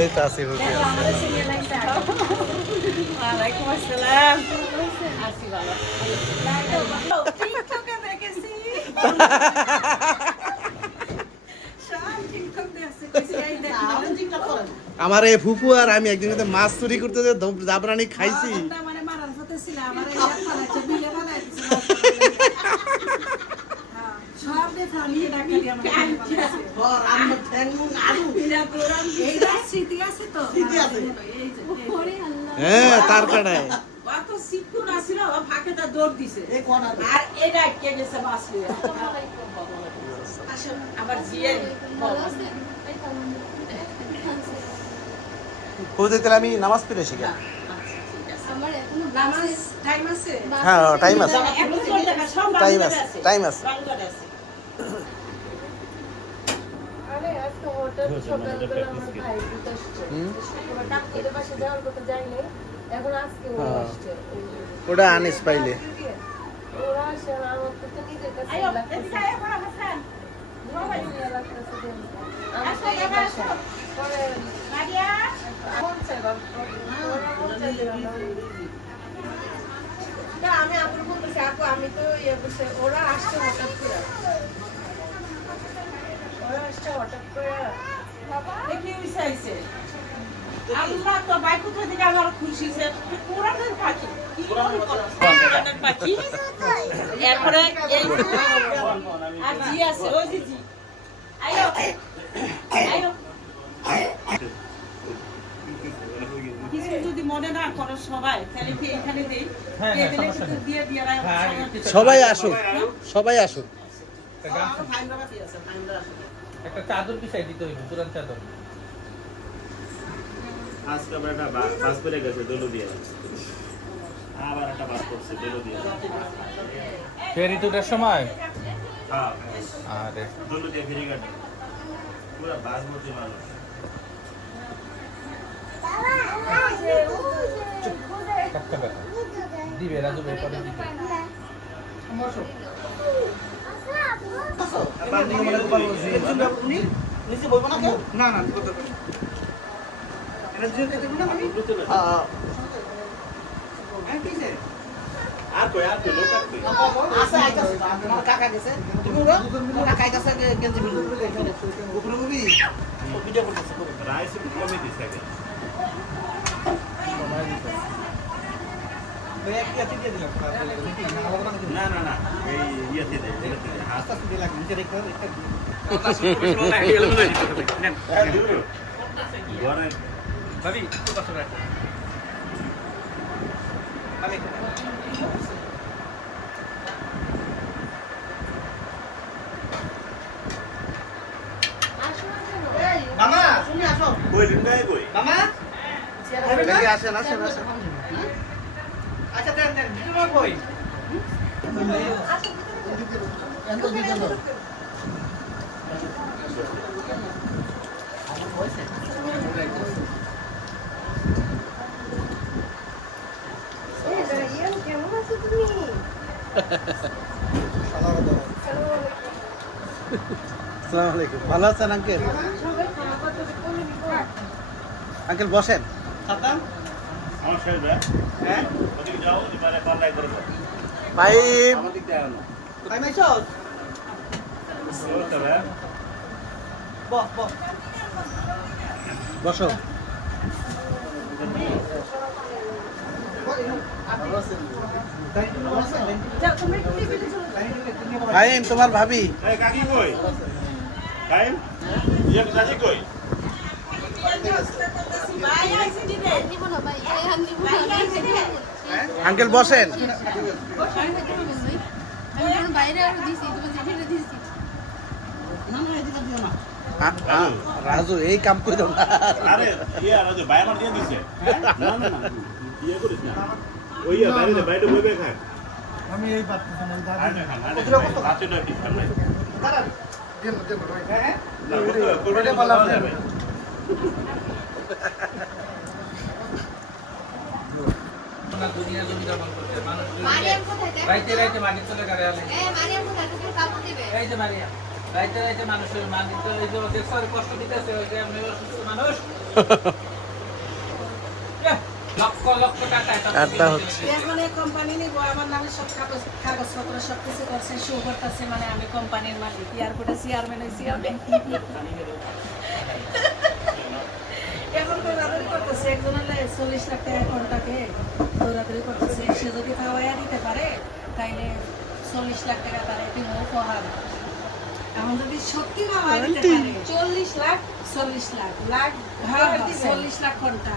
এই তো আছি ওয়ালাইকুম আসসালাম। আসি ভালো। টিকটকে দেখেছি। সব টিকটক দেখছি। এই টিকটক করেন। আমার এই ফুফু আর আমি একদিন মাছ চুরি করতে যে জাবরানি খাইছি। মানে মারার পথে ছিল আমার এই ফালাইছে বিলে ফালাইছে। সব দেখে নিয়ে ডাকা দিয়ে আমার বর আমি ঠ্যাঙ্গু আলু বিলা প্রোগ্রাম এই স্মৃতি আছে তো স্মৃতি আছে এই যে ওরে আল্লাহ হ্যাঁ তার কাটায় কত সিট্টু না ছিল ফাঁকে তা দৌড় দিছে এই কোনা আর এটা কে গেছে মাছ নিয়ে আসলে আবার জিয়ে ভালো আছে কোথায় দিতে আমি নামাজ পড়ে শিখা আমার এখনো নামাজ টাইম আছে হ্যাঁ টাইম আছে টাইম আছে আরে আজকে হঠাৎ সকালবেলা আমার ভাই আসছে ওরা ডাক্তারের পাশে যাওয়ার কথা যায়নি এখন আজকে ওরা আসছে ওটা আনিস পাইলে ওরা আসে আর আমার তো নিজের কাছে লাগতেছে আমি আপুর বলতেছি আপু আমি তো ইয়ে বলছে ওরা আসছে হঠাৎ করে ওরা আসছে হঠাৎ করে দেখি হইছে আল্লাহ তো ভাই কোথা থেকে আমার খুশি সে কোরআনের পাখি কি কোরআনের পাখি এরপরে এই আর জি আছে ওই যে জি আয়ো আয়ো কিছু যদি মনে না করো সবাই তাহলে কি এখানে দেই টেবিলে কিছু দিয়ে দিয়ে সবাই আসুক সবাই আসুক একটা চাদর পিছাই দিতে হইব পুরান চাদর আজকে বেটা বাস করে গেছে দলু দিয়ে আবার একটা বাস করছে দলু দিয়ে ফেরি তোটার সময় হ্যাঁ আরে দলু দিয়ে ফেরি গাড়ি পুরো বাস ভর্তি মানুষ কত কথা দিবে রাজু ভাই পরে দিবে নিচে বলবো না কেউ না না আর কই লোক আর কই আছে আইতাছে আমার কাকা গেছে তুমি ওরা কাকা আইতাছে গেঞ্জি বিল উপরে মুভি ভিডিও করতেছে রাইস কমে দিছে আগে না না না এই ইয়েতে দে হাসা সুদি লাগে নিচে রেখে রেখে কথা শুনতে শুনতে লাগে এলো না ঘরে ভাবি তো পাশে রাখ আমি মামা তুমি আসো কই লিন্দাই কই মামা আসেন আসেন আসেন আচ্ছা দেন দেন ভিডিও কই কেমন আছো তুমি আসসালামু আলাইকুম ভালো আছেন আঙ্কেল আঙ্কেল বসেন আমার সাহেব হ্যাঁ ওদিকে যাও মানে কন্টাক্ট করে দাও ভাই আমাদের দেয় না ভাই মাইছস ও তবে বসো ভাইম তোমার ভাবি এই কাকি কই টাইম ইয়ে কাকি কই ভাই আইছে দিবে নিব না ভাই ভাই নিব না আঙ্কেল বসেন আমি বাইরে আর দিছি তুমি যেখানে দিছি রাজু এই কাম করো না আরে ইয়ে আর যে ভাই আমার দিয়ে দিছে না না না ইয়ে করিস না ওই বাইরে বাইরে বইবে খায় আমি এই পারতেছি না আরে হাতে না ঠিক সামনে দাঁড়ান দেন দেন ভাই হ্যাঁ না কোরবানি বলা যাবে না দুনিয়া জমি জমা করতে মানুষ মারিয়াম কোথায় রাইতে রাইতে মাটি চলে গাড়ি আলে মারিয়াম কোথায় তুমি কাপড় দিবে এই যে মারিয়া রাইতে রাইতে মানুষের মানুষ এই যে দেখছো কষ্ট দিতেছে ওই যে আপনি অসুস্থ মানুষ লক্ষ লক্ষ টাকা আড্ডা হচ্ছে। এখন এই কোম্পানি নিব আমার নামে সব কাগজপত্র সব কিছু করছে শো করতেছে মানে আমি কোম্পানির মালিক এয়ারপোর্টে চেয়ারম্যান হয়েছি আমি এখন দৌড়াদৌড়ি করতেছে একজন 40 লাখ টাকা ঘন্টাকে দৌড়াদৌড়ি করতেছে সে যদি খাওয়াইয়া দিতে পারে তাইলে 40 লাখ টাকা তার এটি উপহার এখন যদি সত্যি খাওয়াই দিতে পারে 40 লাখ 40 লাখ লাখ হ্যাঁ 40 লাখ ঘন্টা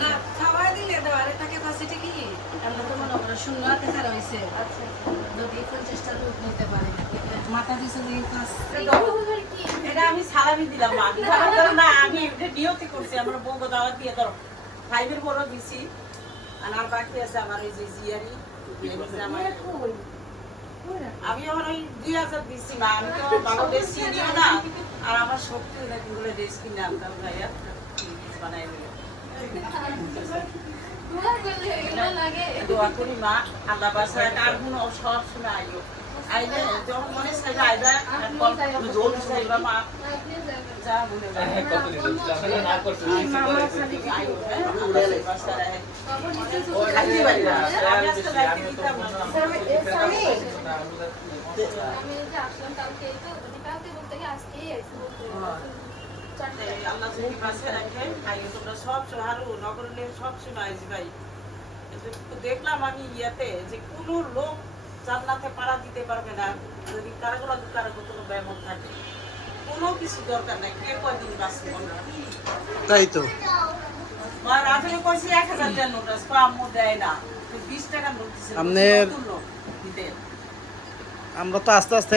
না খাওয়াই দিলে দেওয়ার এটা ক্যাপাসিটি কি আমরা তো মনে করো শূন্য হাতে খারাপ হয়েছে আচ্ছা যদি 50টা লোক নিতে পারে মাথা দিছে যে কাজ এটা আমি সালামি দিলাম মা খারাপ করে না আমি এটা নিয়তি করছি আমরা বউকে দাওয়াত দিয়ে ধরো ফাইভের বড় দিছি আর বাকি আছে আমার এই যে জিয়ারি আমি আমার ওই 2000 দিছি মা আমি তো বাংলাদেশ চিনিও না আর আমার শক্তি না কিগুলো ড্রেস কিনে আনতাম ভাইয়া বানাই দিল দোয়া করি মা আল্লাহ বাসায় আর কোনো সব সময় আইও আইলে যখন মনে চাইবে আইবা জোর চাইবা মা যা বলে কত দিন না করতে আইও হ্যাঁ আল্লাহ বাসায় খালি বাইরা আমি আজকে রাতে দিতাম না আমি যে আসলাম কালকে তো কালকে বলতে আজকেই আইছি বলতে আল্লাহ যদি বাসায় রাখে আইও তোমরা সব হারু নগরলে সব সময় আইছি ভাই দেখলাম আমি ইয়াতে যে কোনো লোক জান্নাতে পাড়া দিতে পারবে না যদি কারো কোনো ব্যামন থাকে কোনো কিছু দরকার নাই কে কয়দিন বাঁচবে তাই তো মা রাজনে কইছি 1000 টাকা নোট আছে আম্মু দেয় না 20 টাকা নোট দিছে আপনার- নতুন লোক দিতে আমরা তো আস্তে আস্তে